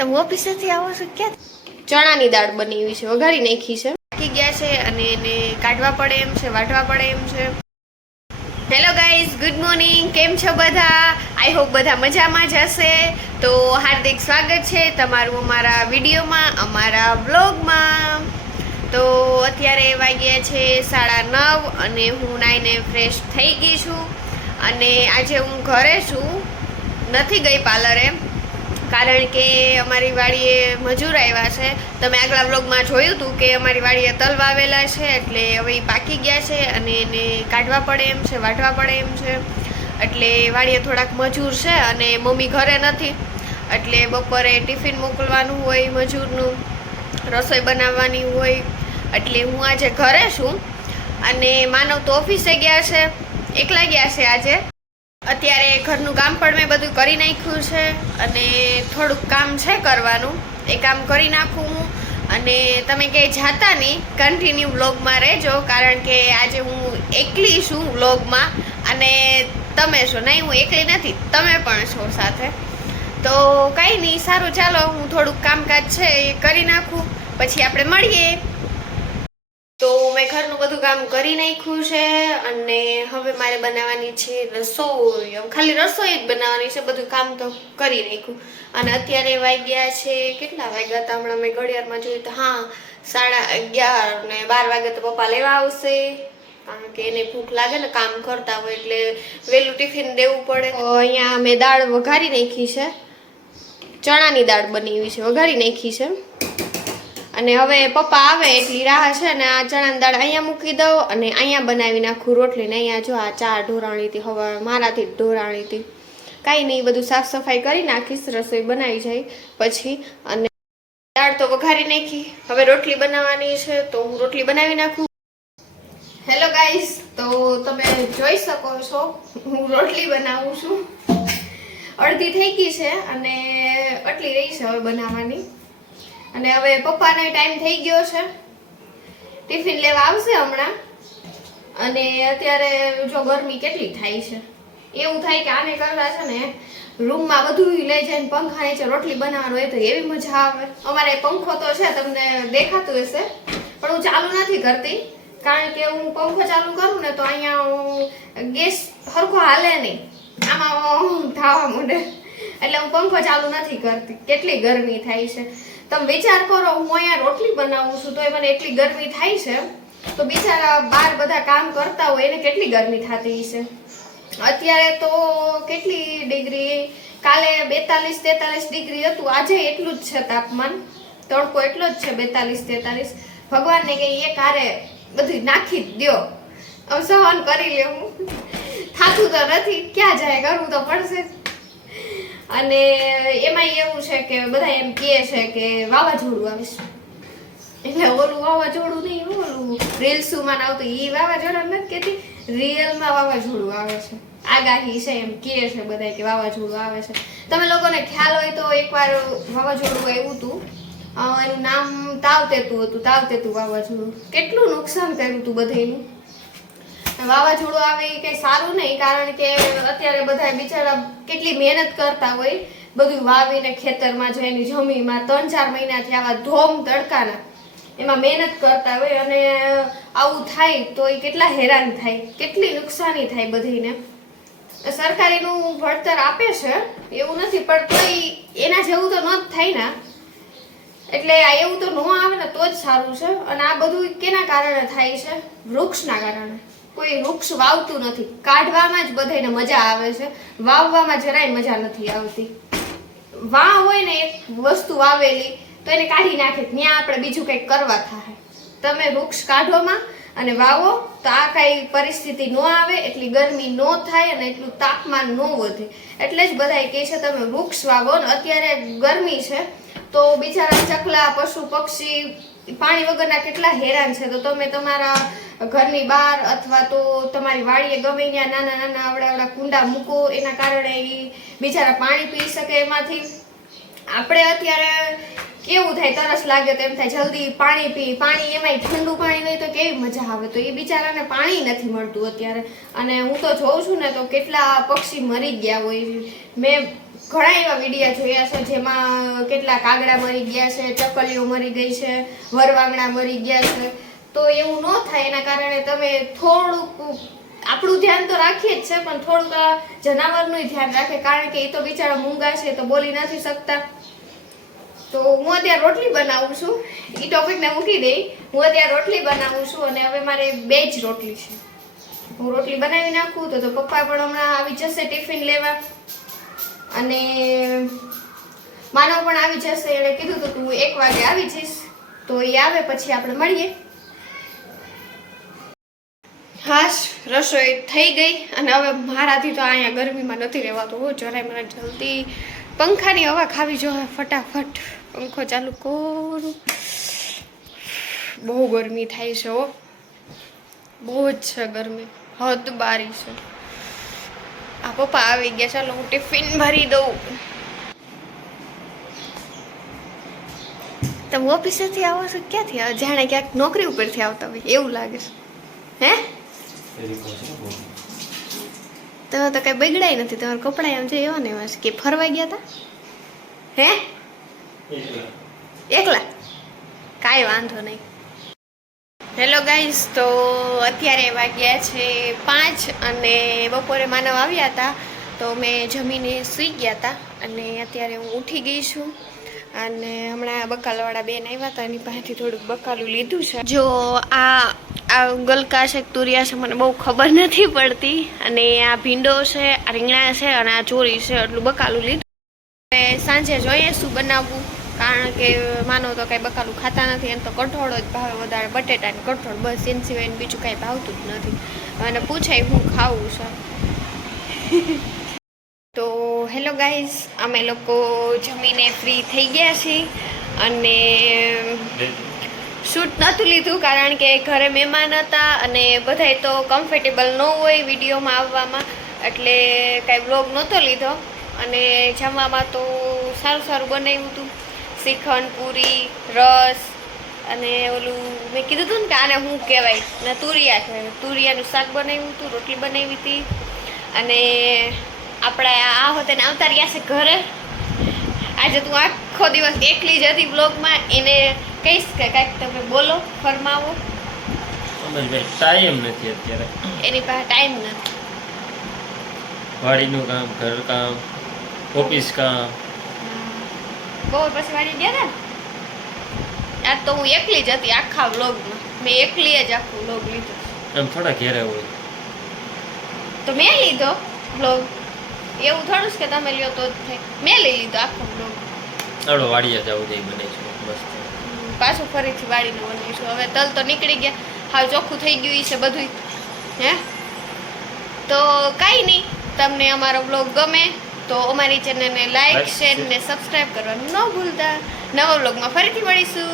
તમે ઓફિસેથી આવો છો ક્યાં? ચણાની દાળ બનાવી છે, વઘારી નાખી છે, પાકી ગયા છે અને એને કાઢવા પડે એમ છે, વાટવા પડે એમ છે. Hello guys, good morning. કેમ છો બધા? આઈ હોપ બધા મજામાં જ હશે. તો હાર્દિક સ્વાગત છે તમારું અમારા વિડીયોમાં, અમારા બ્લોગમાં. તો અત્યારે વાગ્યા છે 9:30 અને હું નાઈને ફ્રેશ થઈ ગઈ છું અને આજે હું ઘરે છું, નથી ગઈ પાર્લરે, કારણ કે અમારી વાડીએ મજૂર આવ્યા છે. તમે આગલા વ્લોગમાં જોયું હતું કે અમારી વાડીએ તલ વાવેલા છે, એટલે હવે એ પાકી ગયા છે અને એને કાઢવા પડે એમ છે, વાટવા પડે એમ છે. એટલે વાડીએ થોડાક મજૂર છે અને મમ્મી ઘરે નથી, એટલે બપોરે ટિફિન મોકલવાનું હોય મજૂરનું, રસોઈ બનાવવાની હોય, એટલે હું આજે ઘરે છું. અને માનવ તો ઓફિસે ગયા છે, એકલા ગયા છે આજે. અત્યારે ઘરનું કામ પણ મેં બધું કરી નાખ્યું છે અને થોડુંક કામ છે કરવાનું, એ કામ કરી નાખું હું. અને તમે ક્યાંય જાતા નહીં, કન્ટિન્યુ વ્લોગમાં રહેજો, કારણ કે આજે હું એકલી છું વ્લોગમાં અને તમે છો નહીં, હું એકલી નથી, તમે પણ છો સાથે. તો કંઈ નહીં, સારું, ચાલો હું થોડુંક કામકાજ છે એ કરી નાખું, પછી આપણે મળીએ. તો મેં ઘરનું બધું કામ કરી નાખ્યું છે અને હવે મારે બનાવવાની છે રસોઈ. ખાલી રસોઈ જ બનાવવાની છે, બધું કામ તો કરી નાખ્યું. અને અત્યારે વાગ્યા છે, કેટલા વાગ્યા હતા હમણાં મેં ઘડિયાળમાં જોયું તો, હા 11:30 ને 12 વાગે તો પપ્પા લેવા આવશે, કારણ કે એને ભૂખ લાગે ને, કામ કરતા હોય એટલે વહેલું ટિફિન દેવું પડે. અહીંયા મેં દાળ વઘારી નાખી છે, ચણાની દાળ બનાવી છે, વઘારી નાખી છે. અને હવે પપ્પા આવે એટલી રાહ છે ને આ ચણાની દાળ અહીંયા મૂકી દઉં અને અહીંયા બનાવી નાખું રોટલી. ને અહીંયા જો આ ચા ઢોરાણી હતી, હવે મારાથી જ ઢોરાણી હતી. કાંઈ નહીં, બધું સાફ સફાઈ કરી નાખીશ, રસોઈ બનાવી જાય પછી. અને દાળ તો વઘારી નાખી, હવે રોટલી બનાવવાની છે, તો હું રોટલી બનાવી નાખું. હેલો ગાઈઝ, તો તમે જોઈ શકો છો હું રોટલી બનાવું છું. અડધી થઈ ગઈ છે અને આટલી રહી છે હવે બનાવવાની. અને હવે પપ્પાનો ટાઈમ થઈ ગયો છે, ટિફિન લેવા આવશે હમણાં. અને અત્યારે જો ગરમી કેટલી થાય છે, એવું થાય કે આને કરતા છે ને રૂમમાં બધું લઈ જઈને પંખા નીચે રોટલી બનાવવાનું હોય તો એવી મજા આવે. અમારે પંખો તો છે, તમને દેખાતું હશે, પણ હું ચાલુ નથી કરતી, કારણ કે હું પંખો ચાલુ કરું ને તો અહીંયા ગેસ સરખો હાલે નહીં, આમાં ધાવા માંડે, એટલે હું પંખો ચાલુ નથી કરતી. કેટલી ગરમી થાય છે તમે વિચાર કરો. હું અહીંયા રોટલી બનાવું છું તો મને એટલી ગરમી થાય છે, તો બિચારા બહાર બધા કામ કરતા હોય એને કેટલી ગરમી થતી છે. અત્યારે તો કેટલી ડિગ્રી, કાલે 42-43 ડિગ્રી હતું, આજે એટલું જ છે તાપમાન, તડકો એટલો જ છે 42-43. ભગવાનને કે એક હારે બધું નાખી જ દો, હવે સહન કરી લેવું, થાતું તો નથી, ક્યાં જાય, કરવું તો પડશે. અને એમાં એવું છે કે બધા એમ કહે છે કે વાવાઝોડું આવે છે, એટલે ઓલું વાવાઝોડું નહીં, ઓલું રીલ્સમાં આવતું એ વાવાઝોડા નથી કહેતી, રિયલમાં વાવાઝોડું આવે છે, આગાહી છે, એમ કહે છે બધા કે વાવાઝોડું આવે છે. તમે લોકોને ખ્યાલ હોય તો એકવાર વાવાઝોડું આવ્યું હતું, એનું નામ તાવતેતું હતું, તાવતેતું વાવાઝોડું. કેટલું નુકસાન કર્યું હતું બધાનું. વાવાઝોડું આવે એ કંઈ સારું નહીં, કારણ કે અત્યારે બધા બિચારા કેટલી મહેનત કરતા હોય, બધું વાવીને ખેતરમાં જઈને જમીનમાં 3-4 મહિનાથી આવા ધોમ તડકાના એમાં મહેનત કરતા હોય, અને આવું થાય તો એ કેટલા હેરાન થાય, કેટલી નુકસાની થાય બધાને. સરકારીનું ભણતર આપે છે એવું નથી, પણ તોય એના જેવું તો ન જ થાય ને, એટલે આ એવું તો ન આવે ને તો જ સારું છે. અને આ બધું કેના કારણે થાય છે? વૃક્ષના કારણે. કોઈ વૃક્ષ વાવતું નથી, કાઢવામાં જ બધાને મજા આવે છે, વાવવામાં જરાય મજા નથી આવતી. વાવ હોય ને એક વસ્તુ વાવેલી તો એને કાઢી નાખે, ત્યાં આપણે બીજું કંઈક કરવા થાય. તમે વૃક્ષ કાઢવામાં અને વાવો તો આ કાંઈ પરિસ્થિતિ ન આવે, એટલી ગરમી ન થાય અને એટલું તાપમાન ન વધે. એટલે જ બધા કહે છે તમે વૃક્ષ વાવો. ને અત્યારે ગરમી છે તો બિચારા ચકલા, પશુ પક્ષી પાણી વગરના કેટલા હેરાન છે. તો તમે તમારા ઘરની બહાર અથવા તો તમારી વાડીએ ગમે ત્યાં નાના નાના આવડા કુંડા મૂકો, એના કારણે એ બિચારા પાણી પી શકે એમાંથી. આપણે અત્યારે કેવું થાય, તરસ લાગે તો એમ થાય જલ્દી પાણી પી, પાણી એમાંય ઠંડુ પાણી હોય તો કેવી મજા આવે, તો એ બિચારાને પાણી નથી મળતું અત્યારે. અને હું તો જોઉં છું ને તો કેટલા પક્ષી મરી ગયા હોય. મેં ઘણા એવા વિડીયા જોયા છે જેમાં કેટલા કાગડા મરી ગયા છે, ચકલીઓ મરી ગઈ છે, વરવાંગણા મરી ગયા છે. તો એવું ન થાય એના કારણે તમે થોડુંક આપણું ધ્યાન તો રાખીએ જ છે, પણ થોડુંક આ જનાવરનું ધ્યાન રાખે, કારણ કે એ તો બિચારા મૂંગા છે તો બોલી નથી શકતા. તો હું અત્યારે રોટલી બનાવું છું, એ ટોપિકને મૂકી દઈ. હું અત્યારે રોટલી બનાવું છું અને હવે મારે 2 જ રોટલી છે. હું રોટલી બનાવી નાખું તો પપ્પા પણ હમણાં આવી જશે ટિફિન લેવા, અને માનવ પણ આવી જશે. એણે કીધું હતું કે હું 1 વાગે આવી જઈશ, તો એ આવે પછી આપણે મળીએ. હાશ, રસોઈ થઈ ગઈ અને હવે મારાથી તો અહીંયા ગરમીમાં નથી રહેવાતું. જરાય મને જલ્દી પંખાની હવા ખાવી જોઈએ. ફટાફટ પંખો ચાલુ કરું. બહુ ગરમી થાય છે હો, બહુ જ છે ગરમી, હદ બારી છે. આ પપ્પા આવી ગયા, ચાલો હું ટિફિન ભરી દઉં. તમે ઓફિસેથી આવો છો ક્યાંથી આવો? જાણે ક્યાંક નોકરી ઉપરથી આવતા હોય એવું લાગે છે. હે, તમે તો કઈ બગડાય નથી, તમારા કપડા એમ છે એવા ને એવા છે. કે ફરવા ગયા હતા? હે, એકલા? કાંઈ વાંધો નહીં. હેલો ગાઈઝ, તો અત્યારે વાગ્યા છે 5 અને બપોરે માનવ આવ્યા હતા તો મેં જમીને સૂઈ ગયા હતા અને અત્યારે હું ઉઠી ગઈ છું. અને હમણાં બકાલવાળા બેન આવ્યા હતા, એની પાસેથી થોડુંક બકાલું લીધું છે. જો આ ગલકા છે, તુરિયા છે, મને બહુ ખબર નથી પડતી. અને આ ભીંડો છે, આ રીંગણા છે અને આ ચોરી છે, એટલું બકાલું લીધું. સાંજે જોઈએ શું બનાવવું, કારણ કે માનો તો કાંઈ બકાલું ખાતા નથી. એમ તો કઠોળ જ ભાવે વધારે, બટેટા ને કઠોળ, બસ એના સિવાય બીજું કાંઈ ભાવતું જ નથી. અને પૂછાય હું ખાવું છે. તો હેલો ગાઈઝ, અમે લોકો જમીને ફ્રી થઈ ગયા છીએ અને શૂટ નહોતું લીધું કારણ કે ઘરે મહેમાન હતા અને બધાય તો કમ્ફર્ટેબલ ન હોય વિડીયોમાં આવવામાં, એટલે કાંઈ વ્લોગ નહોતો લીધો. અને જમવામાં તો સારું સારું બનાવ્યું હતું, શ્રીખંડ, પૂરી, રસ અને ઓલું મેં કીધું હતું ને કે આને શું કહેવાય ને, તુરિયા કહેવાય. તુરિયાનું શાક બનાવ્યું હતું, રોટલી બનાવી હતી. અને આપણે આ હોતે ને આવતા રહ્યા છે ઘરે. આજે તું આખો દિવસ એકલી જ હતી બ્લોગમાં, એને કહીશ કે કાંઈક તમે બોલો, ફરમાવો. ટાઈમ નથી અત્યારે, એની પાસે ટાઈમ નથી. વાડીનું કામ, ઘર કામ, ઓફિસ કામ. બહુ પછી વાડી ગયા હતા. આજ તો હું એકલી જ હતી આખા વ્લોગમાં. મેં એકલી જ આખો વ્લોગ લીધો. એમ થોડા ઘેરે હોય તો મેં લીધો વ્લોગ, એવું થોડું કે તમે લ્યો તો જ થાય. મેં લઈ લીધો આખો વ્લોગ. આવડો વાડીએ જવું જઈ બનાવીશું મસ્ત. પાછું ફરીથી વાડીનું બનાવીશું. હવે તલ તો નીકળી ગયા, હાવ ચોખ્ખું થઈ ગયું છે બધું. હે, તો કાંઈ નહીં, તમને અમારો વ્લોગ ગમે તો અમારી ચેનલને લાઈક, શેર ને સબસ્ક્રાઈબ કરવાનું ન ભૂલતા. નવા વ્લોગમાં ફરીથી મળીશું.